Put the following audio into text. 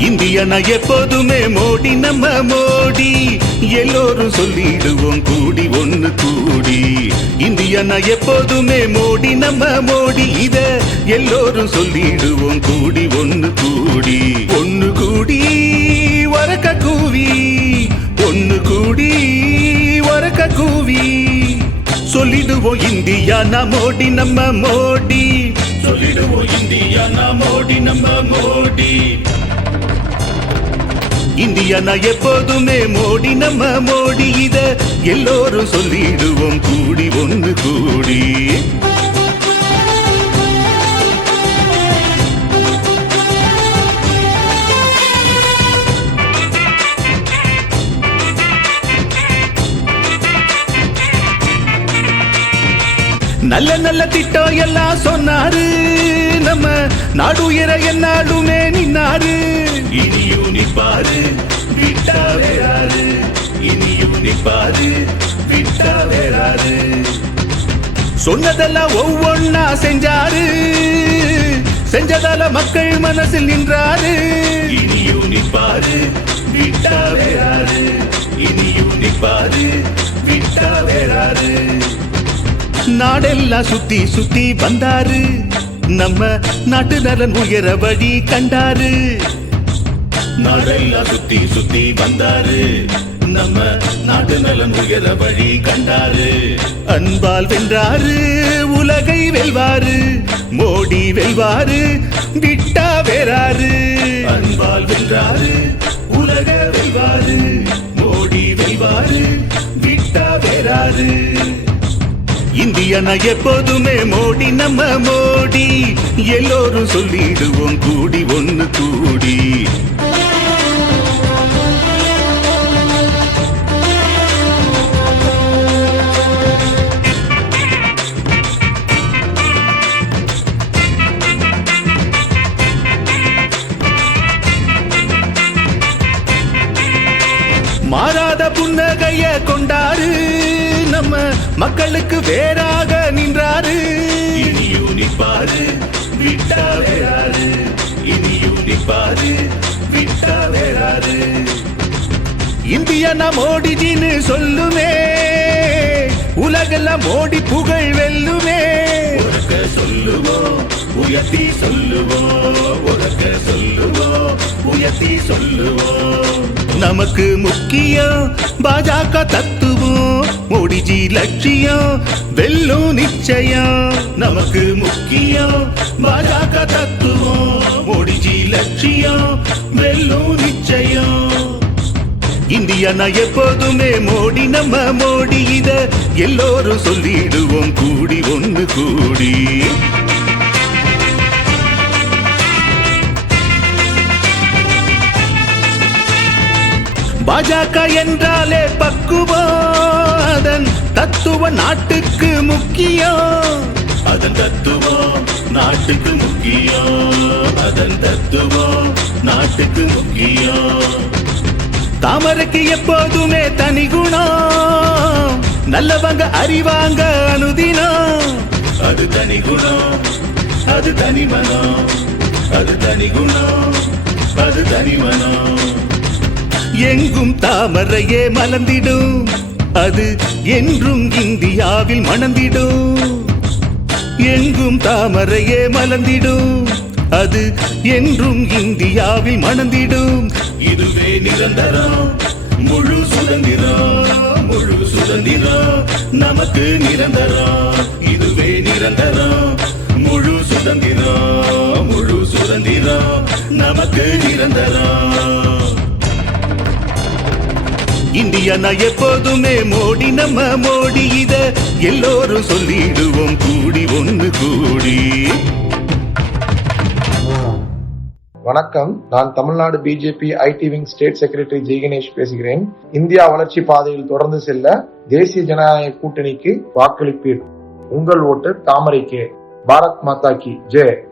இந்தியனா எப்போதுமே மோடி நம்ம மோடி. எல்லோரும் சொல்லிடுவோம் கூடி ஒன்னு கூடி. இந்தியனா எப்போதுமே மோடி நம்ம மோடி. இத எல்லோரும் சொல்லிடுவோம் கூடி ஒன்னு கூடி. ஒன்னு கூடி வரக்க கூவி. ஒன்னு கூடி வரக்க கூவி. சொல்லிடுவோம் இந்தியா நான் மோடி நம்ம மோடி. சொல்லிடுவோம் இந்தியா நான் மோடி நம்ம மோடி. இந்தியா நான் எப்போதுமே மோடி நம்ம மோடி இத எல்லோரும் சொல்லிடுவோம். கூடி ஒன்று கூடி. நல்ல நல்ல திட்டம் எல்லாம் சொன்னாரு. நம்ம நாடு உயர என்னாலுமே நின்னாரு. இனியும் நிப்பாரு விட்டா வேறாரு. இனியும் நிப்பாரு விட்டா வேறாரு. சொன்னதெல்லாம் ஒவ்வொன்னா செஞ்சாரு. செஞ்சதால மக்கள் மனசில் நின்றாரு. இனியும் நிப்பாரு விட்டா வேறாரு. இனியும் நிப்பாரு விட்டா வேறாரு. நாடெல்லாம் சுத்தி சுத்தி வந்தாரு. நம்ம நாட்டு நலன் உயர வழி கண்டாரு. நாடெல்லாம் சுத்தி சுத்தி வந்தாரு. நம்ம நாட்டு நலன் உயர வழி கண்டாரு. அன்பால் வென்றாரு உலகை வெல்வாரு. மோடி வெல்வாரு விட்டா வேறாரு. அன்பால் வென்றாரு உலக வெல்வாரு. மோடி வெல்வாரு விட்டா வேறாரு. இந்தியனா எப்போதுமே மோடி நம்ம மோடி. எல்லோரும் சொல்லிடுவோம் கூடி ஒன்று கூடி. மாற மாறாத புன்னகைய கொண்டாரு நம்ம மக்களுக்கு வேறாக நின்றாரு. இனியும் நிப்பாரு விட்டா வேறாரு. இனியும் நிப்பாரு விட்டா வேறாரு. இந்தியா நான் மோடிஜின்னு சொல்லுமே. உலகெல்லாம் மோடி புகழ் வெல்லுமே. உனக்க சொல்லுவோம் உயர்த்தி சொல்லுவோம் உனக்க சொல்லுவோம். உயர்த்தி சொல்லுவோம். நமக்கு முக்கியம் பாஜக தத்துவம் மோடிஜி லட்சியம் வெல்லும் நிச்சயம். நமக்கு முக்கியம் பாஜக தத்துவம் மோடிஜி லட்சியம் வெல்லும் நிச்சயம். இந்தியானா எப்போதுமே மோடி நம்ம மோடி இத எல்லோரும் சொல்லிடுவோம். கூடி ஒன்று கூடி. பாஜக என்றாலே பக்குவம் அதன் தத்துவ நாட்டுக்கு முக்கியம் அதன் தத்துவம் நாட்டுக்கு முக்கியம் அதன் தத்துவம் நாட்டுக்கு முக்கியம் தாமரைக்கு எப்போதுமே தனி குணம் நல்லவங்க அறிவாங்க அனுதினம் அது தனி குணம் அது தனி மனம். அது தனி குணம் அது தனி மனம். எங்கும் தாமரையே மலர்ந்திடும். அது என்றும் இந்தியாவில் மணந்திடும். எங்கும் தாமரையே மலர்ந்திடும். அது என்றும் இந்தியாவில் மணந்திடும். இதுவே நிரந்தரம். முழு சுதந்திரம். முழு சுதந்திரம். நமக்கு நிரந்தரம். இதுவே நிரந்தரம். முழு சுதந்திரம். முழு சுதந்திரம். நமக்கு நிரந்தரம். இந்தியா நான் எப்போதுமே மோடி நம்ம மோடி இத எல்லோரும் சொல்லிடுவோம். கூடி ஒன்று கூடி. வணக்கம். நான் Tamil Nadu BJP IT wing state secretary Jaiganesh பேசுகிறேன். இந்தியா வளர்ச்சி பாதையில் தொடர்ந்து செல்ல தேசிய ஜனநாயக கூட்டணிக்கு வாக்களிப்பீர். உங்கள் ஓட்டு தாமரைக்கே. பாரத் மாதா கி. ஜெய்.